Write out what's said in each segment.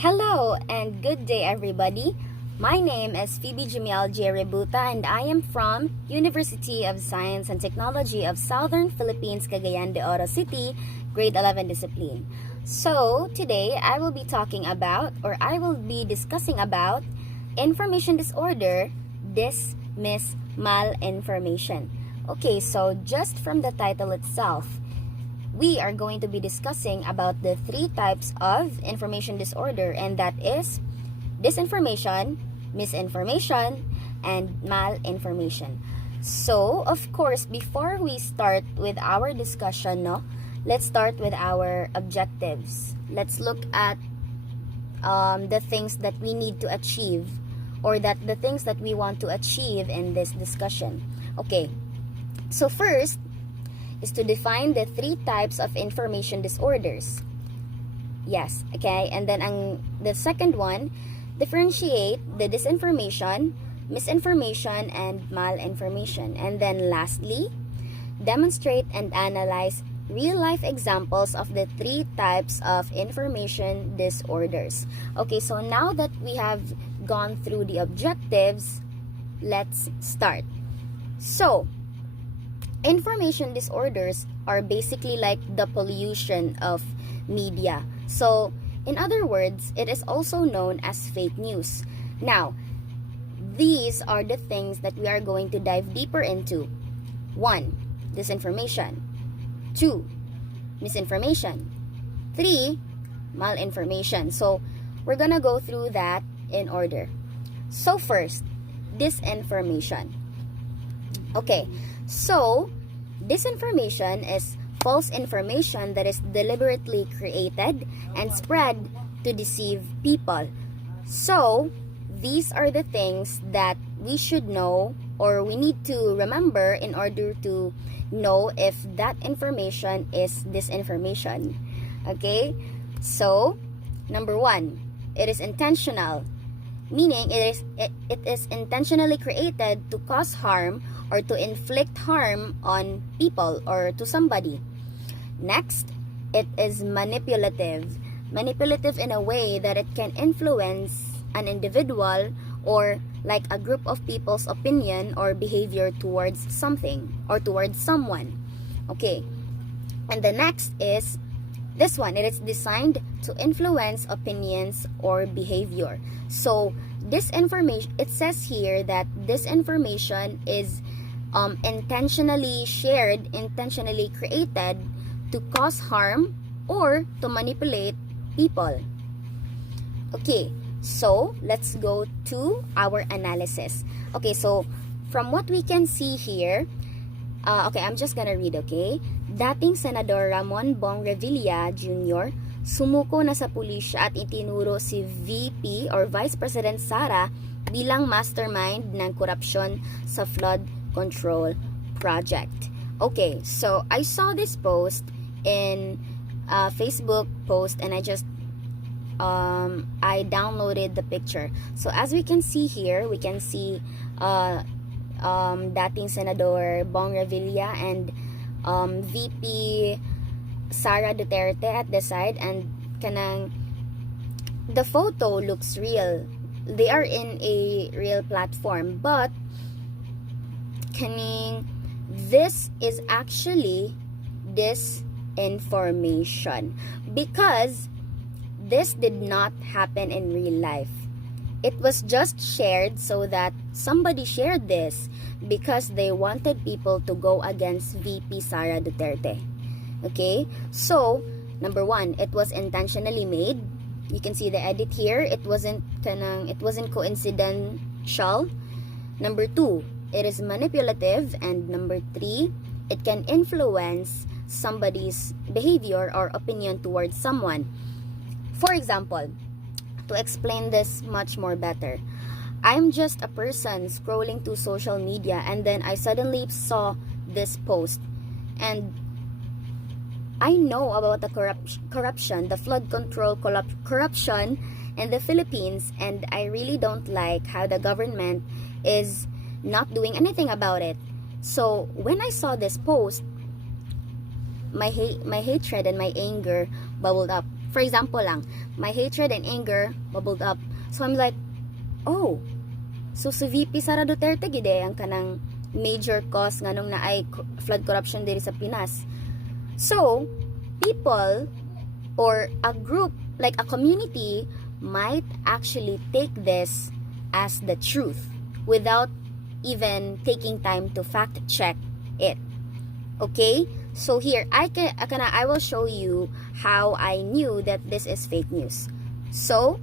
Hello and good day everybody. My name is Phoebe Jamiel J. Rebuta and I am from University of Science and Technology of Southern Philippines, Cagayan de Oro City, grade 11 discipline. So, today I will be talking about I will be discussing about information disorder, dismiss malinformation. Okay, so just from the title itself, we are going to be discussing about the three types of information disorder, and that is disinformation, misinformation, and malinformation. So, of course, before we start with our discussion, let's start with our objectives. Let's look at the things that we need to achieve, or that the things that we want to achieve in this discussion. Okay, so first is to define the three types of information disorders. Yes, okay? And then the second one, differentiate the disinformation, misinformation, and malinformation. And then lastly, demonstrate and analyze real-life examples of the three types of information disorders. Okay, so now that we have gone through the objectives, let's start. So, information disorders are basically like the pollution of media. So, in other words, it is also known as fake news. Now, these are the things that we are going to dive deeper into. 1. Disinformation. 2. Misinformation. 3. Malinformation. So, we're gonna go through that in order. So, first, disinformation. Okay, so disinformation is false information that is deliberately created and spread to deceive people. So, these are the things that we should know, or we need to remember in order to know if that information is disinformation. Okay, so number 1, it is intentional, meaning it is intentionally created to cause harm or to inflict harm on people or to somebody. Next, it is manipulative. Manipulative in a way that it can influence an individual or like a group of people's opinion or behavior towards something or towards someone. Okay, and the next is this one. It is designed to influence opinions or behavior. So this information, it says here that this information is intentionally shared, intentionally created to cause harm or to manipulate people. Okay, so let's go to our analysis. Okay, so from what we can see here, okay, I'm just gonna read, okay? Dating Senador Ramon Bong Revilla Jr. sumuko na sa pulisya at itinuro si VP or Vice President Sara bilang mastermind ng korupsyon sa flood control project. Okay, so I saw this post in Facebook post, and I just I downloaded the picture. So as we can see here, we can see dating Senador Bong Revilla and VP Sara Duterte at the side, and kanang the photo looks real. They are in a real platform, but this is actually disinformation because this did not happen in real life. It was just shared so that somebody shared this because they wanted people to go against VP Sara Duterte. Okay, so number 1, it was intentionally made. You can see the edit here. It wasn't coincidental. Number 2, it is manipulative, and number 3, it can influence somebody's behavior or opinion towards someone. For example, to explain this much more better, I'm just a person scrolling through social media, and then I suddenly saw this post, and I know about the corruption, the flood control corruption in the Philippines, and I really don't like how the government is not doing anything about it. So when I saw this post, my hatred and my anger bubbled up. For example lang, my hatred and anger bubbled up. So I'm like, oh, so si VP Sara Duterte gide ang kanang major cause nganong naay flood corruption diri sa Pinas. So, people or a group, like a community, might actually take this as the truth without even taking time to fact check it. Okay? So here, I will show you how I knew that this is fake news. So,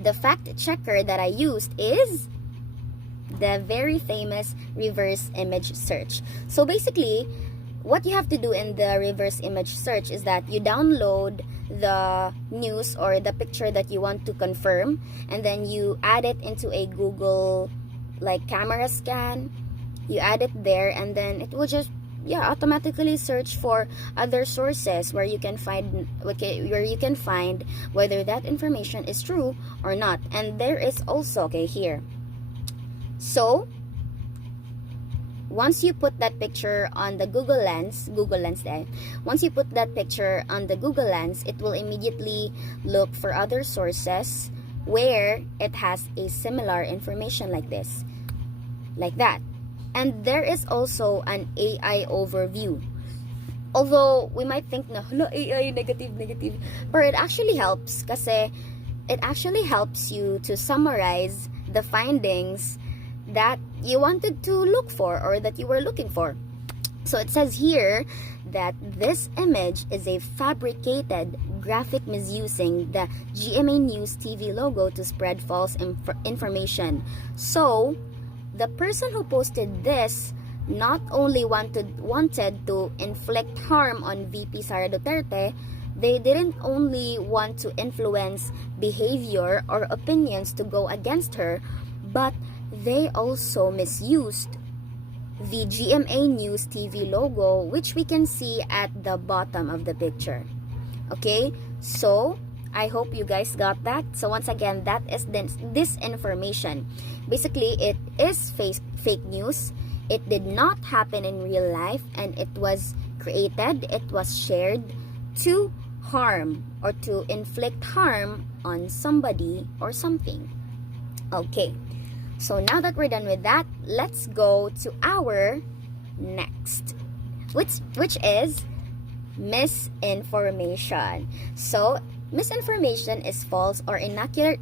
the fact checker that I used is the very famous reverse image search. So basically, what you have to do in the reverse image search is that you download the news or the picture that you want to confirm, and then you add it into a Google like camera scan. You add it there, and then it will just automatically search for other sources where you can find whether that information is true or not. And there is also here. So once you put that picture on the Google Lens there, once you put that picture on the Google Lens, it will immediately look for other sources where it has a similar information like this, like that. And there is also an AI overview. Although we might think na AI negative, but it actually helps kasi it actually helps you to summarize the findings that you wanted to look for or that you were looking for. So it says here that this image is a fabricated graphic misusing the GMA News TV logo to spread false information. So the person who posted this not only wanted to inflict harm on VP Sara Duterte, they didn't only want to influence behavior or opinions to go against her, but they also misused the GMA News TV logo, which we can see at the bottom of the picture. Okay, so I hope you guys got that. So once again, that is disinformation. Basically, it is fake news. It did not happen in real life, and it was created, it was shared to harm or to inflict harm on somebody or something. Okay, so now that we're done with that, let's go to our next, which is misinformation. So misinformation is false or inaccurate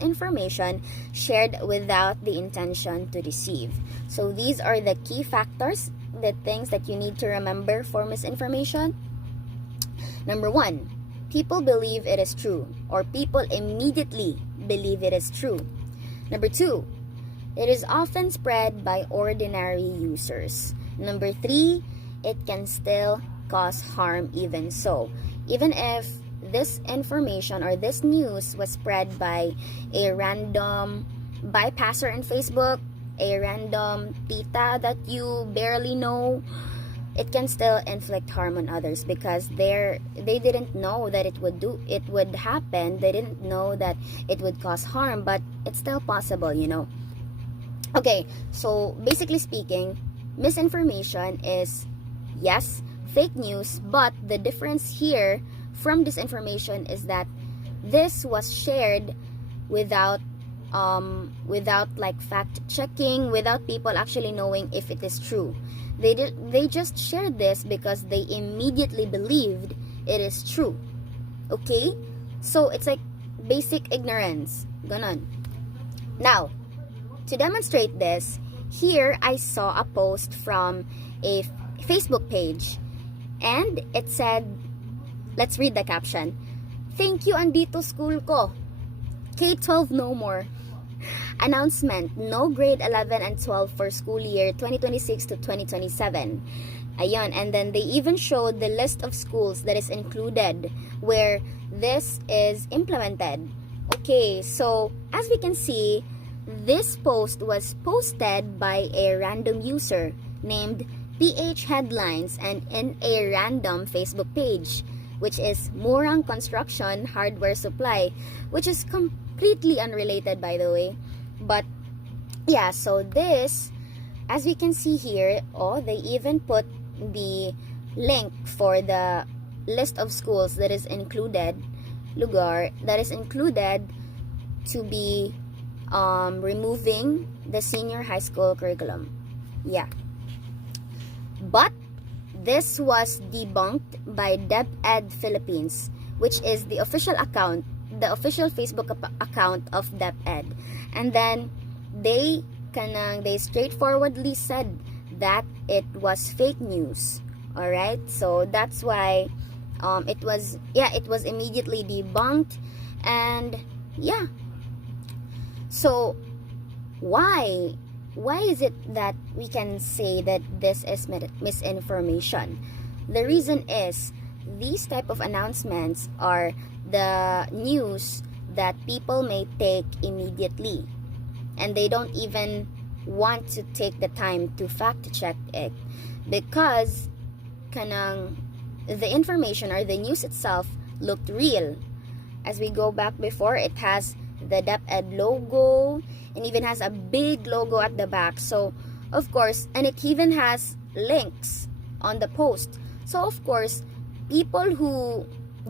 information shared without the intention to deceive. So these are the key factors, the things that you need to remember for misinformation. Number 1, people believe it is true, or people immediately believe it is true. Number 2, it is often spread by ordinary users. Number 3, it can still cause harm even so. Even if this information or this news was spread by a random bypasser in Facebook, a random tita that you barely know, it can still inflict harm on others because they didn't know that it would happen. They didn't know that it would cause harm, but it's still possible, you know. Okay, so basically speaking, misinformation is, yes, fake news, but the difference here from disinformation is that this was shared without like fact checking, without people actually knowing if it is true. They just shared this because they immediately believed it is true. Okay? So it's like basic ignorance. Ganon. Now, to demonstrate this, here I saw a post from a Facebook page, and it said, let's read the caption. "Thank you, andito school ko. K-12 no more. Announcement, no grade 11 and 12 for school year 2026 to 2027. Ayun, and then they even showed the list of schools that is included where this is implemented. Okay, so as we can see, this post was posted by a random user named PH Headlines and in a random Facebook page, which is Murang Construction Hardware Supply, which is completely unrelated, by the way. But yeah, so this, as we can see here, they even put the link for the list of schools that is included, lugar that is included to be removing the senior high school curriculum. Yeah. But this was debunked by DepEd Philippines, which is the official account, the official Facebook account of DepEd. And then they straightforwardly said that it was fake news. All right? So that's why it was immediately debunked. And yeah. So why is it that we can say that this is misinformation? The reason is these type of announcements are the news that people may take immediately, and they don't even want to take the time to fact check it, because kanang the information or the news itself looked real. As we go back before, it has the DepEd logo, and even has a big logo at the back. So of course, and it even has links on the post. So of course, people who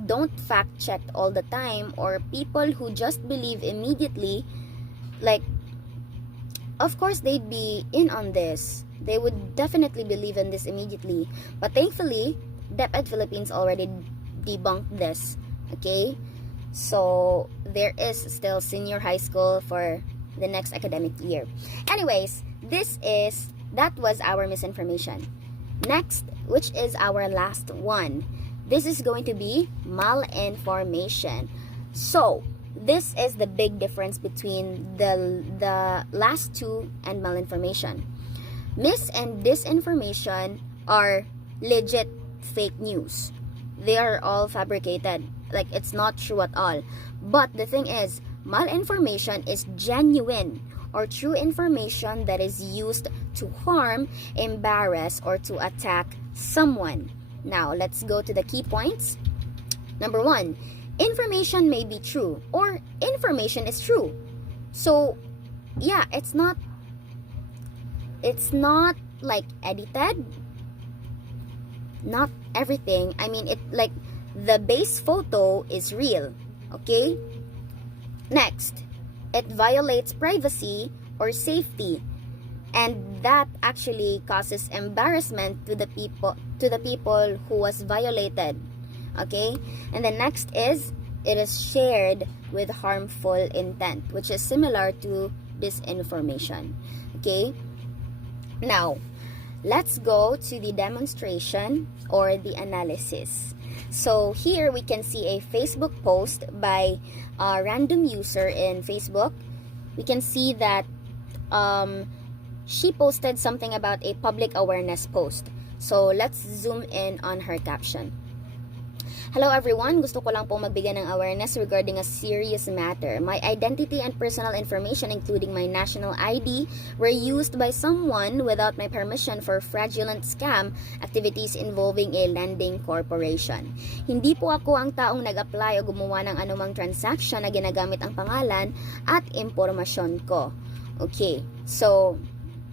don't fact check all the time, or people who just believe immediately, like, of course they'd be in on this. They would definitely believe in this immediately. But thankfully, DepEd Philippines already debunked this. Okay? So there is still senior high school for the next academic year. Anyways, that was our misinformation. Next, which is our last one. This is going to be malinformation. So this is the big difference between the last two and malinformation. Mis and disinformation are legit fake news. They are all fabricated. Like, it's not true at all. But the thing is, malinformation is genuine or true information that is used to harm, embarrass, or to attack someone. Now, let's go to the key points. Number 1, information may be true, or information is true. So, yeah, it's not like edited. Not everything. I mean, it like the base photo is real. Okay? Next, it violates privacy or safety, and that actually causes embarrassment to the people who was violated. Okay? And the next is, it is shared with harmful intent, which is similar to disinformation. Okay? Now, let's go to the demonstration or the analysis. So here we can see a Facebook post by a random user in Facebook. We can see that she posted something about a public awareness post. So let's zoom in on her caption. Hello everyone, gusto ko lang po magbigay ng awareness regarding a serious matter. My identity and personal information, including my national ID, were used by someone without my permission for fraudulent scam activities involving a lending corporation. Hindi po ako ang taong nag-apply o gumawa ng anumang transaction na ginagamit ang pangalan at impormasyon ko. Okay, so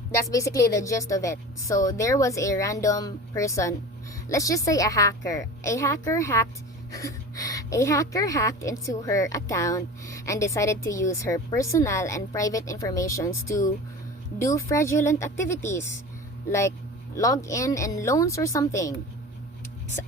that's basically the gist of it. So there was a random person, let's just say a hacker. A hacker hacked into her account and decided to use her personal and private informations to do fraudulent activities like log in and loans or something.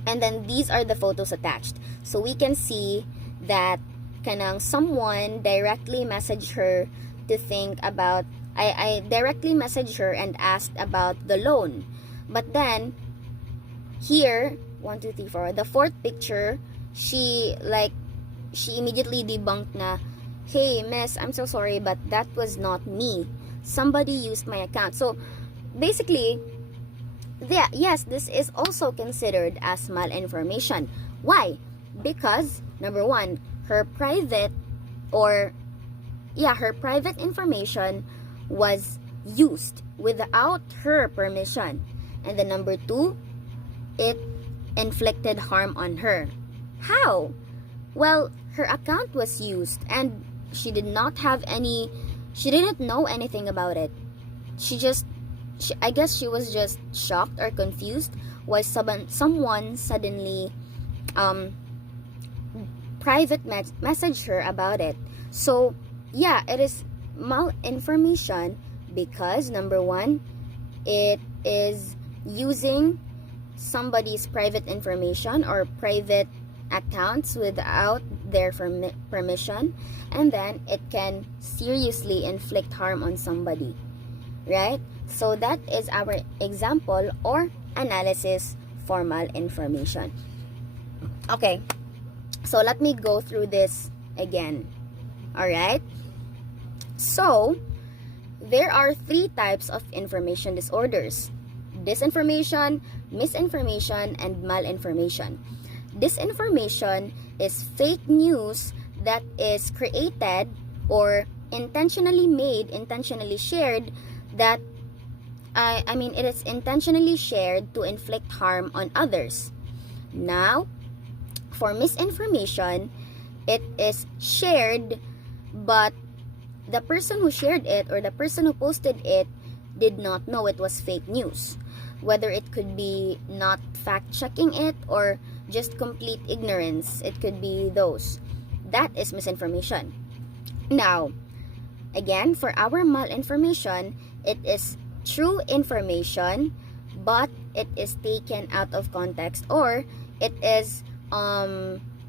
And then these are the photos attached. So we can see that kanang someone directly messaged her to think about, I directly messaged her and asked about the loan. But then here, 1, 2, 3, 4, the fourth picture, she immediately debunked na, hey miss, I'm so sorry, but that was not me. Somebody used my account. So basically, yes, this is also considered as malinformation. Why? Because number 1, her private information was used without her permission. And then number 2, it inflicted harm on her. How? Well, her account was used and she didn't know anything about it. I guess she was just shocked or confused why someone suddenly um, private message her about it. So yeah, it is malinformation because number one, it is using somebody's private information or private accounts without their permission, and then it can seriously inflict harm on somebody, right? So that is our example or analysis for malinformation. Okay, so let me go through this again. All right, so there are three types of information disorders: disinformation, misinformation, and malinformation. Disinformation is fake news that is created or intentionally made, intentionally shared, that I mean it is intentionally shared to inflict harm on others. Now, for misinformation, it is shared, but the person who shared it or the person who posted it did not know it was fake news. Whether it could be not fact checking it or just complete ignorance, it could be those. That is misinformation. Now, again, for our malinformation, it is true information, but it is taken out of context, or it is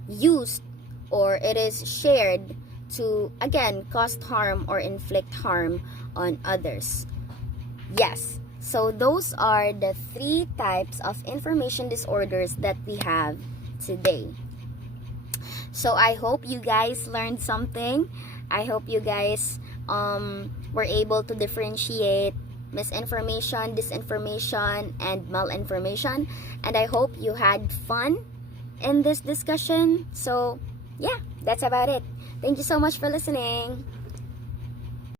used, or it is shared to, again, cause harm or inflict harm on others. Yes, so those are the three types of information disorders that we have today. So I hope you guys learned something. I hope you guys were able to differentiate misinformation, disinformation, and malinformation. And I hope you had fun in this discussion. So yeah, that's about it. Thank you so much for listening.